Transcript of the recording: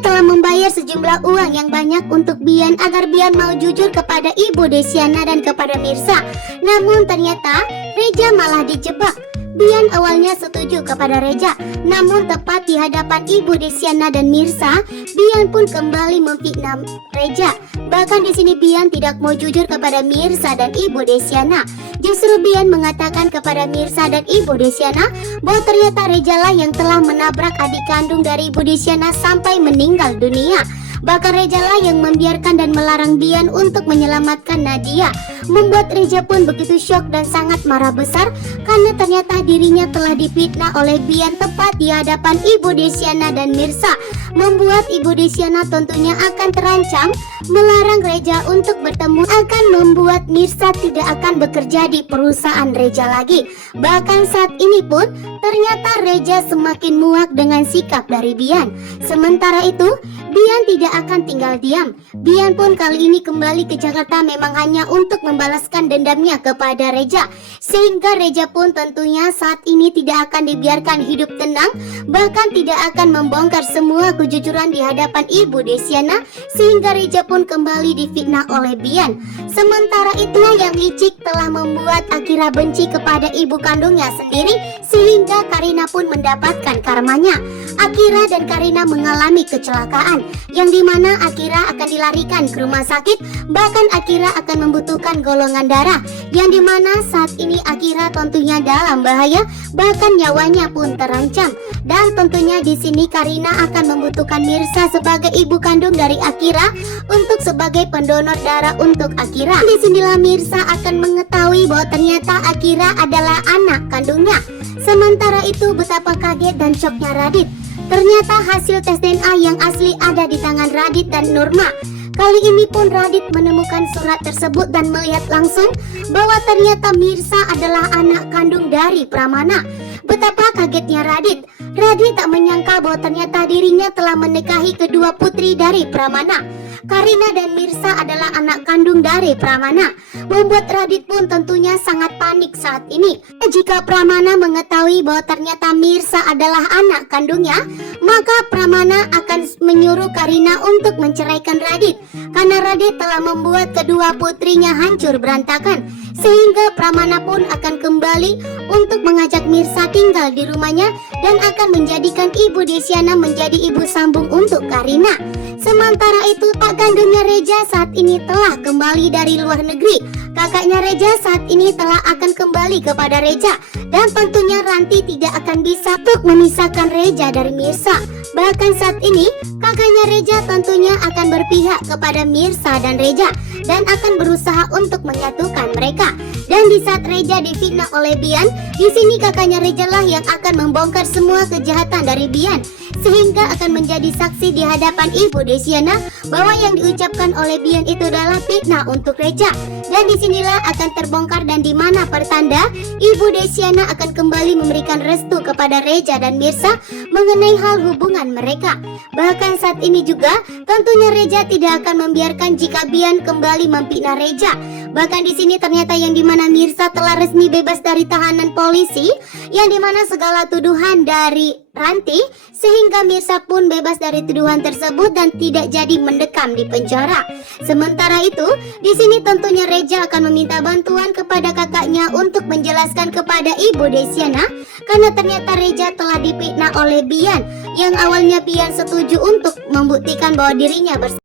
telah membayar sejumlah uang yang banyak untuk Bian agar Bian mau jujur kepada Ibu Desiana dan kepada Mirsa. Namun ternyata Reja malah dijebak. Bian awalnya setuju kepada Reja, namun tepat di hadapan Ibu Desiana dan Mirsa, Bian pun kembali memfitnah Reja. Bahkan di sini Bian tidak mau jujur kepada Mirsa dan Ibu Desiana. Justru Bian mengatakan kepada Mirsa dan Ibu Desiana bahwa ternyata Reja lah yang telah menabrak adik kandung dari Ibu Desiana sampai meninggal dunia. Bahkan Reja lah yang membiarkan dan melarang Bian untuk menyelamatkan Nadia. Membuat Reja pun begitu syok dan sangat marah besar karena ternyata dirinya telah difitnah oleh Bian tepat di hadapan Ibu Desiana dan Mirsa. Membuat Ibu Desiana tentunya akan terancam. Melarang Reja untuk bertemu akan membuat Mirsa tidak akan bekerja di perusahaan Reja lagi. Bahkan saat ini pun ternyata Reja semakin muak dengan sikap dari Bian. Sementara itu Bian tidak akan tinggal diam. Bian pun kali ini kembali ke Jakarta memang hanya untuk membalaskan dendamnya kepada Reja. Sehingga Reja pun tentunya saat ini tidak akan dibiarkan hidup tenang, bahkan tidak akan membongkar semua kejujuran di hadapan Ibu Desiana, sehingga Reja pun kembali difitnah oleh Bian. Sementara itu yang licik telah membuat Akira benci kepada ibu kandungnya sendiri, sehingga Karina pun mendapatkan karmanya. Akira dan Karina mengalami kecelakaan, yang dimana Akira akan dilarikan ke rumah sakit. Bahkan Akira akan membutuhkan golongan darah, yang dimana saat ini Akira tentunya dalam bahaya, bahkan nyawanya pun terancam. Dan tentunya di sini Karina akan membutuhkan Mirsa sebagai ibu kandung dari Akira untuk sebagai pendonor darah untuk Akira. Disinilah Mirsa akan mengetahui bahwa ternyata Akira adalah anak kandungnya. Sementara itu betapa kaget dan syoknya Radit. Ternyata hasil tes DNA yang asli ada di tangan Radit dan Nurma. Kali ini pun Radit menemukan surat tersebut dan melihat langsung bahwa ternyata Mirsa adalah anak kandung dari Pramana. Betapa kagetnya Radit. Radit tak menyangka bahwa ternyata dirinya telah menikahi kedua putri dari Pramana. Karina dan Mirsa adalah anak kandung dari Pramana. Membuat Radit pun tentunya sangat panik saat ini. Jika Pramana mengetahui bahwa ternyata Mirsa adalah anak kandungnya, maka Pramana akan menyuruh Karina untuk menceraikan Radit. Karena Radit telah membuat kedua putrinya hancur berantakan. Sehingga Pramana pun akan kembali untuk mengajak Mirsa tinggal di rumahnya dan akan menjadikan Ibu Desiana menjadi ibu sambung untuk Karina. Sementara itu tak kandungnya Reja saat ini telah kembali dari luar negeri. Kakaknya Reja saat ini telah akan kembali kepada Reja. Dan tentunya Ranti tidak akan bisa untuk memisahkan Reja dari Mirsa. Bahkan saat ini kakaknya Reja tentunya akan berpihak kepada Mirsa dan Reja dan akan berusaha untuk menyatukan mereka. Dan di saat Reja difitnah oleh Bian, di sini kakaknya Reja lah yang akan membongkar semua kejahatan dari Bian, sehingga akan menjadi saksi di hadapan Ibu Desiana bahwa yang diucapkan oleh Bian itu adalah fitnah untuk Reja. Dan disinilah akan terbongkar dan dimana pertanda Ibu Desiana akan kembali memberikan restu kepada Reja dan Mirsa mengenai hal hubungan mereka. Bahkan saat ini juga tentunya Reja tidak akan membiarkan jika Bian kembali memfitnah Reja. Bahkan di sini ternyata yang dimana Mirsa telah resmi bebas dari tahanan polisi, yang dimana segala tuduhan dari Ranti, sehingga Mirsa pun bebas dari tuduhan tersebut dan tidak jadi mendekam di penjara. Sementara itu, di sini tentunya Reja akan meminta bantuan kepada kakaknya untuk menjelaskan kepada Ibu Desiana, karena ternyata Reja telah difitnah oleh Bian, yang awalnya Bian setuju untuk membuktikan bahwa dirinya bersalah.